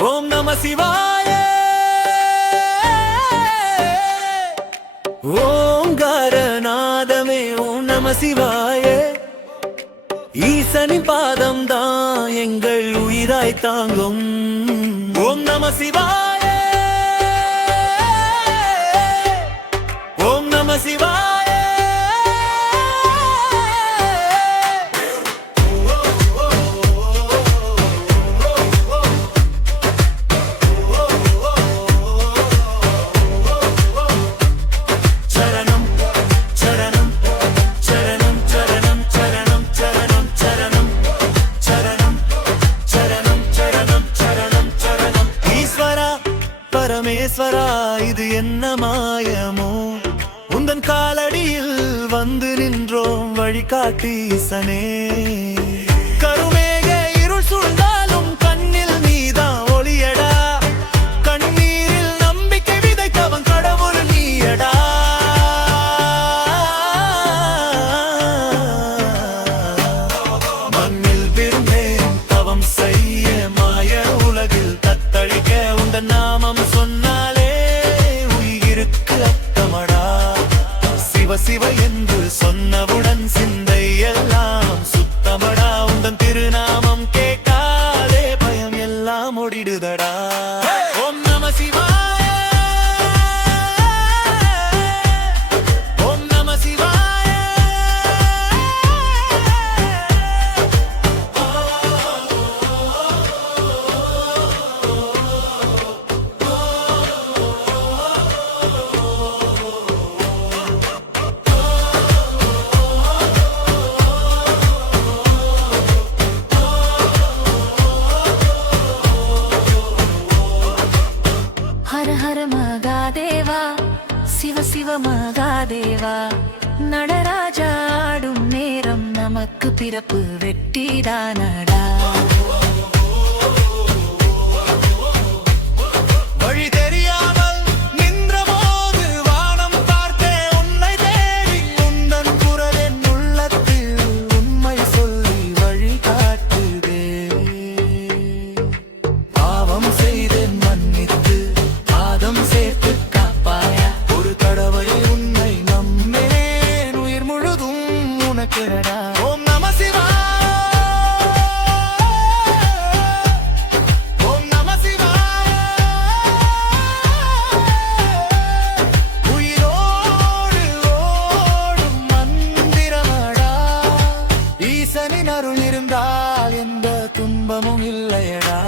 ஓம் நம சிவாய. ஓங்காரநாதமே ஓம் நம சிவாய. ஈசனின் பாதம் தான் எங்கள் உயிராய் தாங்கும். ஓம் நம சிவாய. ஓம் நம சிவாய. பரமேஸ்வரா, இது என்ன மாயமோ? உந்தன் காலடியில் வந்து நின்றோம் வழிகாட்டி ஈசனே. கருமேக இருள் சூழ்ந்தாலும் கண்ணில் நீதான் ஒளியடா. கண்ணீரில் நம்பிக்கை விதைத்தவன் கடவுள் நீயடா. மண்ணில் விரும்பேன் தவம் செய்ய மாய உலகில் தத்தளிக்க உந்தன் நாமம் சொன்னாலே உயிருக்கு அர்த்தமடா. சிவ சிவ என்று சொன்னவுடன் சிந்தை எல்லாம் சுத்தமடா. உந்தன் திருநாமம் கேட்டாலே பயம் எல்லாம் ஓடிடுதடா. ஓம் நம சிவாய. ஓம் நம சிவாய. ஹர ஹர மகாதேவா, சிவ சிவ மகாதேவா. நடராஜா ஆடும் நேரம் நமக்கு பிறப்பு வெட்டிதானடா. வழி தெரியாமல் நின்றபோது வானம் பார்த்தே உன்னை தேடி. உந்தன் குரல் என் உள்ளத்தில் உண்மை சொல்லி வழி காட்டுதே. பாவம் செய்தேன் மன்னித்து பாதம் சேர்த்து காப்பாயா. ஒரு தடவை உன்னை நம்பினேன் உயிர் முழுதும் உனக்குடா. ஓம் நம சிவாய. ஓம் நம சிவாய. உயிரோடு ஓடும் மந்திரமடா. ஈசனின் அருள் இருந்தால் எந்த துன்பமும் இல்லையடா.